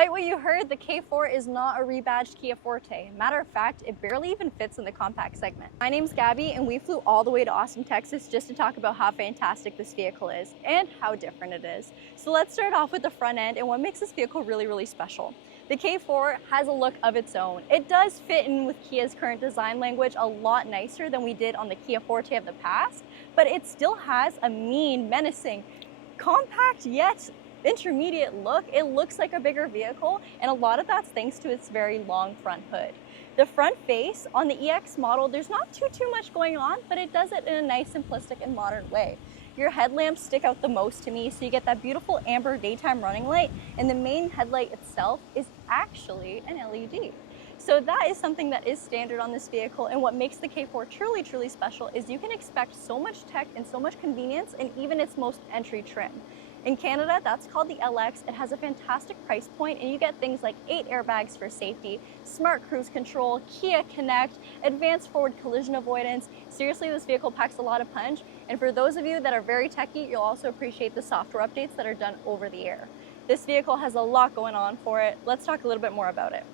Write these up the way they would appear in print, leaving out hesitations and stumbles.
Despite what you heard, the K4 is not a rebadged Kia Forte. Matter of fact, it barely even fits in the compact segment. My name's Gabby, and we flew all the way to Austin, Texas just to talk about how fantastic this vehicle is and how different it is. So let's start off with the front end and what makes this vehicle really, really special. The K4 has a look of its own. It does fit in with Kia's current design language a lot nicer than we did on the Kia Forte of the past, but it still has a mean, menacing, compact yet intermediate look. It looks like a bigger vehicle, and a lot of that's thanks to its very long front hood. The front face on the EX model, there's not too much going on, but it does it in a nice, simplistic, and modern way. Your headlamps stick out the most to me, so you get that beautiful amber daytime running light, and the main headlight itself is actually an LED. So that is something that is standard on this vehicle, and what makes the K4 truly, truly special is you can expect so much tech and so much convenience in even its most entry trim. In Canada, that's called the LX. It has a fantastic price point, and you get things like 8 airbags for safety, smart cruise control, Kia Connect, advanced forward collision avoidance. Seriously, this vehicle packs a lot of punch, and for those of you that are very techy, you'll also appreciate the software updates that are done over the air. This vehicle has a lot going on for it. Let's talk a little bit more about it.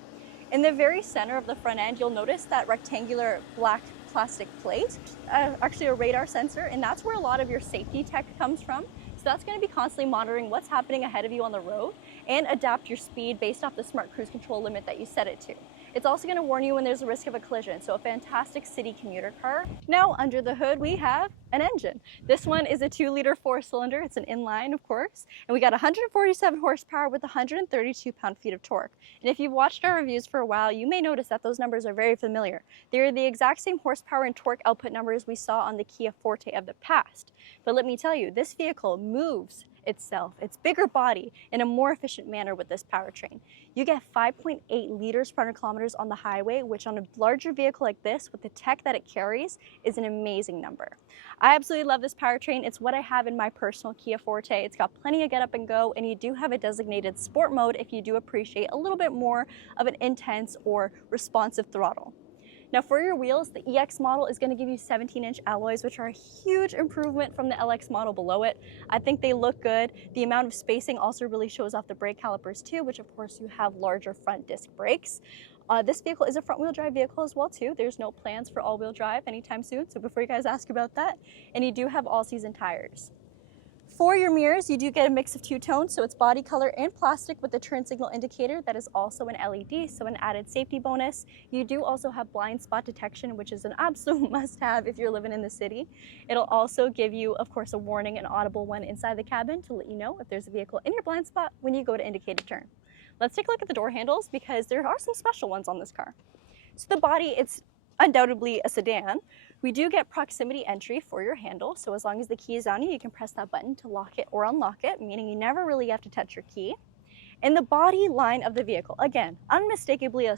In the very center of the front end, you'll notice that rectangular black plastic plate, actually a radar sensor, and that's where a lot of your safety tech comes from. So that's going to be constantly monitoring what's happening ahead of you on the road and adapt your speed based off the smart cruise control limit that you set it to. It's also going to warn you when there's a risk of a collision, so a fantastic city commuter car. Now under the hood we have an engine. This one is a 2-liter 4-cylinder. It's an inline, of course, and we got 147 horsepower with 132 pound-feet of torque. And if you've watched our reviews for a while, you may notice that those numbers are very familiar. They're the exact same horsepower and torque output numbers we saw on the Kia Forte of the past. But let me tell you, this vehicle moves itself, its bigger body, in a more efficient manner with this powertrain. You get 5.8 liters per 100 kilometers on the highway, which on a larger vehicle like this, with the tech that it carries, is an amazing number. I absolutely love this powertrain. It's what I have in my personal Kia Forte. It's got plenty of get up and go, and you do have a designated sport mode if you do appreciate a little bit more of an intense or responsive throttle. Now for your wheels, the EX model is going to give you 17-inch alloys, which are a huge improvement from the LX model below it. I think they look good. The amount of spacing also really shows off the brake calipers too, which of course you have larger front disc brakes. This vehicle is a front-wheel drive vehicle as well too. There's no plans for all-wheel drive anytime soon, so before you guys ask about that. And you do have all-season tires. For your mirrors, you do get a mix of 2 tones, so it's body color and plastic with the turn signal indicator that is also an LED, so an added safety bonus. You do also have blind spot detection, which is an absolute must-have if you're living in the city. It'll also give you, of course, a warning, an audible one inside the cabin to let you know if there's a vehicle in your blind spot when you go to indicate a turn. Let's take a look at the door handles because there are some special ones on this car. So the body, it's undoubtedly a sedan. We do get proximity entry for your handle, so as long as the key is on you, you can press that button to lock it or unlock it, meaning you never really have to touch your key. And the body line of the vehicle, again, unmistakably a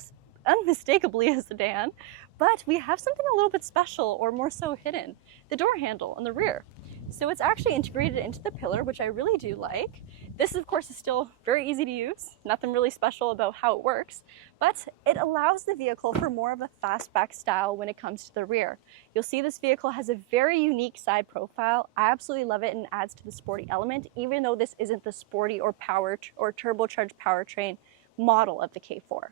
sedan, but we have something a little bit special, or more so hidden, the door handle on the rear. So it's actually integrated into the pillar, which I really do like. This, of course, is still very easy to use. Nothing really special about how it works, but it allows the vehicle for more of a fastback style when it comes to the rear. You'll see this vehicle has a very unique side profile. I absolutely love it and adds to the sporty element, even though this isn't the sporty or turbocharged powertrain model of the K4.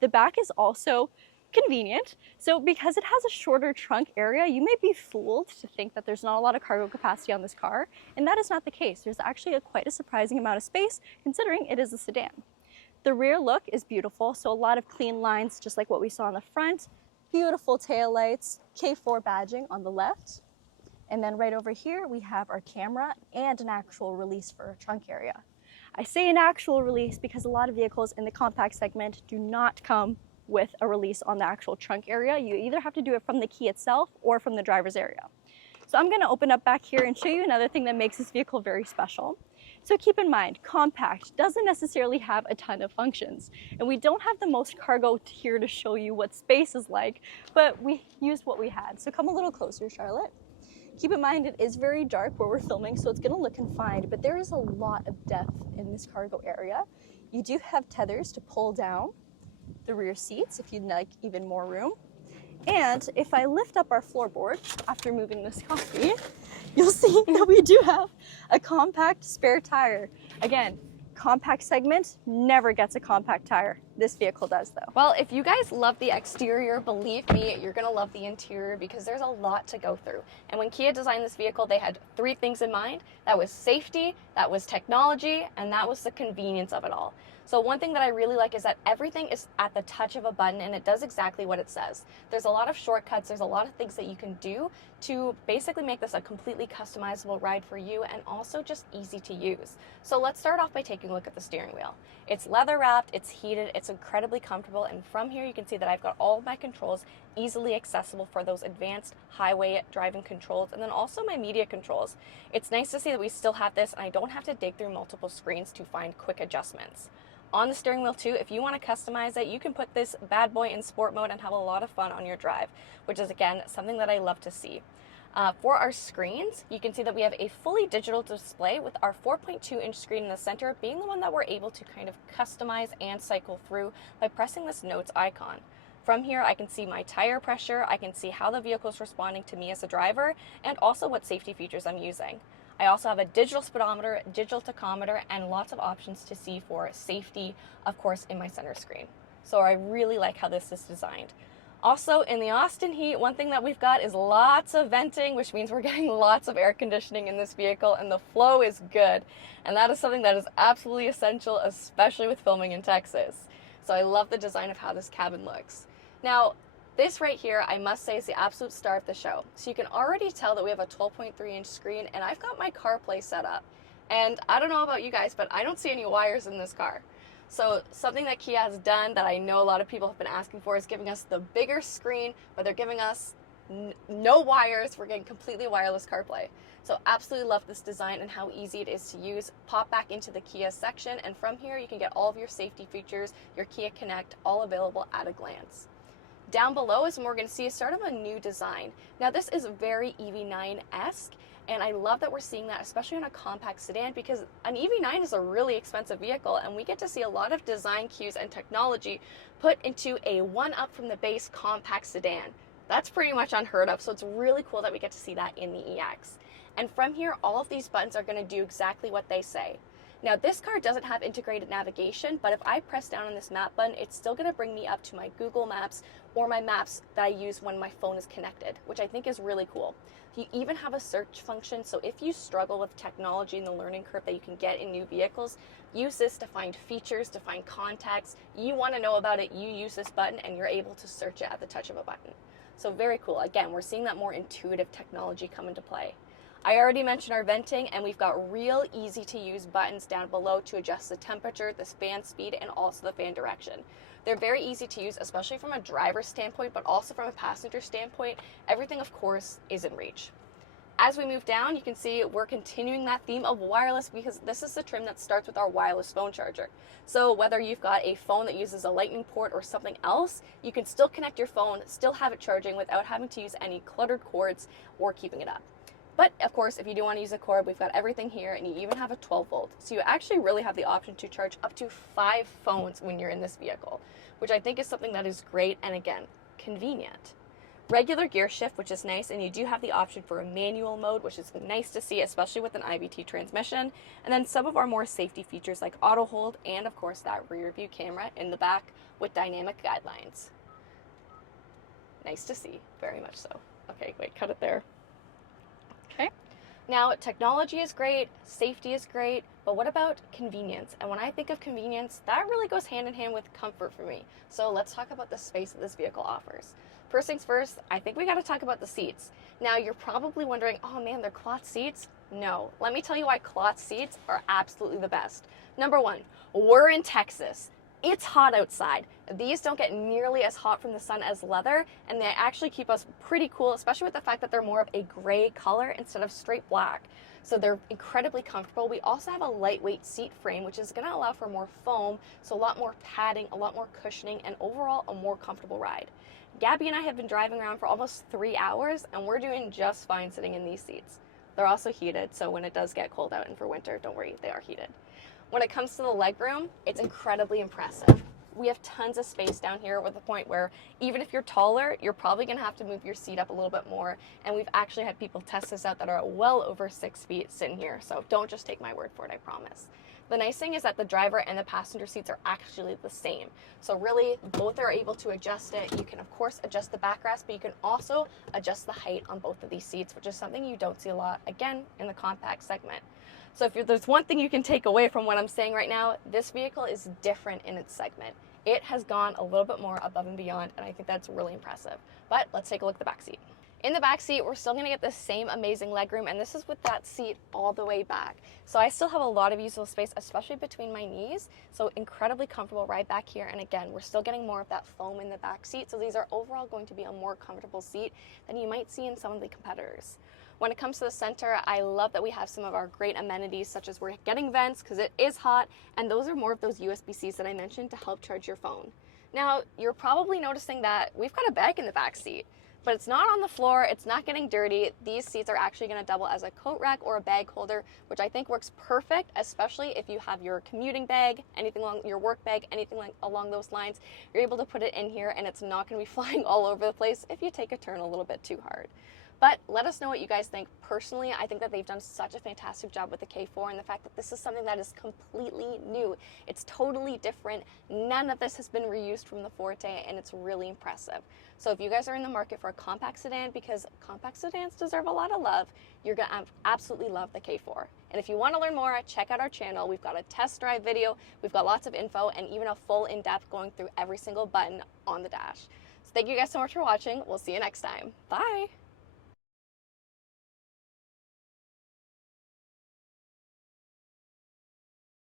The back is also convenient. So because it has a shorter trunk area, you may be fooled to think that there's not a lot of cargo capacity on this car, and that is not the case. There's actually quite a surprising amount of space considering it is a sedan. The rear look is beautiful, so a lot of clean lines just like what we saw on the front, beautiful taillights, K4 badging on the left, and then right over here we have our camera and an actual release for a trunk area. I say an actual release because a lot of vehicles in the compact segment do not come with a release on the actual trunk area. You either have to do it from the key itself or from the driver's area. So I'm going to open up back here and show you another thing that makes this vehicle very special. So keep in mind, compact doesn't necessarily have a ton of functions, and we don't have the most cargo here to show you what space is like, but we used what we had. So come a little closer, Charlotte. Keep in mind, it is very dark where we're filming, so it's going to look confined, but there is a lot of depth in this cargo area. You do have tethers to pull down the rear seats if you'd like even more room. And if I lift up our floorboard after moving this coffee, you'll see that we do have a compact spare tire. Again, compact segment never gets a compact tire. This vehicle does though. Well, if you guys love the exterior, believe me, you're gonna love the interior because there's a lot to go through. And when Kia designed this vehicle, they had three things in mind. That was safety, that was technology, and that was the convenience of it all. So one thing that I really like is that everything is at the touch of a button and it does exactly what it says. There's a lot of shortcuts, there's a lot of things that you can do to basically make this a completely customizable ride for you and also just easy to use. So let's start off by taking a look at the steering wheel. It's leather wrapped, it's heated, it's incredibly comfortable, and from here you can see that I've got all of my controls easily accessible for those advanced highway driving controls and then also my media controls. It's nice to see that we still have this and I don't have to dig through multiple screens to find quick adjustments. On the steering wheel too, if you want to customize it, you can put this bad boy in sport mode and have a lot of fun on your drive, which is again something that I love to see. For our screens, you can see that we have a fully digital display with our 4.2-inch screen in the center being the one that we're able to kind of customize and cycle through by pressing this notes icon. From here, I can see my tire pressure, I can see how the vehicle is responding to me as a driver, and also what safety features I'm using. I also have a digital speedometer, digital tachometer, and lots of options to see for safety, of course, in my center screen. So I really like how this is designed. Also, in the Austin heat, one thing that we've got is lots of venting, which means we're getting lots of air conditioning in this vehicle, and the flow is good. And that is something that is absolutely essential, especially with filming in Texas. So I love the design of how this cabin looks. Now, this right here, I must say, is the absolute star of the show. So you can already tell that we have a 12.3-inch screen, and I've got my CarPlay set up. And I don't know about you guys, but I don't see any wires in this car. So something that Kia has done that I know a lot of people have been asking for is giving us the bigger screen, but they're giving us no wires. We're getting completely wireless CarPlay. So absolutely love this design and how easy it is to use. Pop back into the Kia section, and from here you can get all of your safety features, your Kia Connect, all available at a glance. Down below is when we're going to see a start of a new design. Now this is very EV9-esque, and I love that we're seeing that, especially on a compact sedan, because an EV9 is a really expensive vehicle, and we get to see a lot of design cues and technology put into a one-up from the base compact sedan. That's pretty much unheard of, so it's really cool that we get to see that in the EX. And from here, all of these buttons are going to do exactly what they say. Now this car doesn't have integrated navigation, but if I press down on this map button, it's still going to bring me up to my Google Maps or my maps that I use when my phone is connected, which I think is really cool. You even have a search function, so if you struggle with technology and the learning curve that you can get in new vehicles, use this to find features, to find contacts. You want to know about it, you use this button and you're able to search it at the touch of a button. So very cool. Again, we're seeing that more intuitive technology come into play. I already mentioned our venting, and we've got real easy to use buttons down below to adjust the temperature, the fan speed, and also the fan direction. They're very easy to use, especially from a driver's standpoint, but also from a passenger standpoint. Everything, of course, is in reach. As we move down, you can see we're continuing that theme of wireless because this is the trim that starts with our wireless phone charger. So whether you've got a phone that uses a lightning port or something else, you can still connect your phone, still have it charging without having to use any cluttered cords or keeping it up. But of course, if you do want to use a cord, we've got everything here, and you even have a 12 volt. So you actually really have the option to charge up to 5 phones when you're in this vehicle, which I think is something that is great and again, convenient. Regular gear shift, which is nice, and you do have the option for a manual mode, which is nice to see, especially with an IVT transmission. And then some of our more safety features like auto hold, and of course that rear view camera in the back with dynamic guidelines. Nice to see, very much so. Okay, wait, cut it there. Okay. Now, technology is great, safety is great, but what about convenience? And when I think of convenience, that really goes hand in hand with comfort for me. So let's talk about the space that this vehicle offers. First things first, I think we got to talk about the seats. Now, you're probably wondering, oh man, they're cloth seats? No. Let me tell you why cloth seats are absolutely the best. Number one, we're in Texas. It's hot outside. These don't get nearly as hot from the sun as leather, and they actually keep us pretty cool, especially with the fact that they're more of a gray color instead of straight black. So they're incredibly comfortable. We also have a lightweight seat frame, which is going to allow for more foam, so a lot more padding, a lot more cushioning, and overall a more comfortable ride. Gabby and I have been driving around for almost 3 hours, and we're doing just fine sitting in these seats. They're also heated, so when it does get cold out and for winter, don't worry, they are heated. When it comes to the legroom, it's incredibly impressive. We have tons of space down here with the point where even if you're taller, you're probably going to have to move your seat up a little bit more. And we've actually had people test this out that are well over 6 feet sitting here. So don't just take my word for it, I promise. The nice thing is that the driver and the passenger seats are actually the same. So really, both are able to adjust it. You can, of course, adjust the backrest, but you can also adjust the height on both of these seats, which is something you don't see a lot, again, in the compact segment. So if there's one thing you can take away from what I'm saying right now, this vehicle is different in its segment. It has gone a little bit more above and beyond, and I think that's really impressive. But let's take a look at the back seat. In the back seat, we're still going to get the same amazing legroom, and this is with that seat all the way back. So I still have a lot of usable space, especially between my knees. So incredibly comfortable right back here. And again, we're still getting more of that foam in the back seat. So these are overall going to be a more comfortable seat than you might see in some of the competitors. When it comes to the center, I love that we have some of our great amenities, such as we're getting vents because it is hot, and those are more of those USB-Cs that I mentioned to help charge your phone. Now, you're probably noticing that we've got a bag in the back seat, but it's not on the floor, it's not getting dirty. These seats are actually going to double as a coat rack or a bag holder, which I think works perfect, especially if you have your commuting bag, anything along your work bag, anything along those lines. You're able to put it in here and it's not going to be flying all over the place if you take a turn a little bit too hard. But let us know what you guys think. Personally, I think that they've done such a fantastic job with the K4, and the fact that this is something that is completely new. It's totally different. None of this has been reused from the Forte, and it's really impressive. So if you guys are in the market for a compact sedan, because compact sedans deserve a lot of love, you're going to absolutely love the K4. And if you want to learn more, check out our channel. We've got a test drive video, we've got lots of info, and even a full in-depth going through every single button on the dash. So thank you guys so much for watching. We'll see you next time. Bye!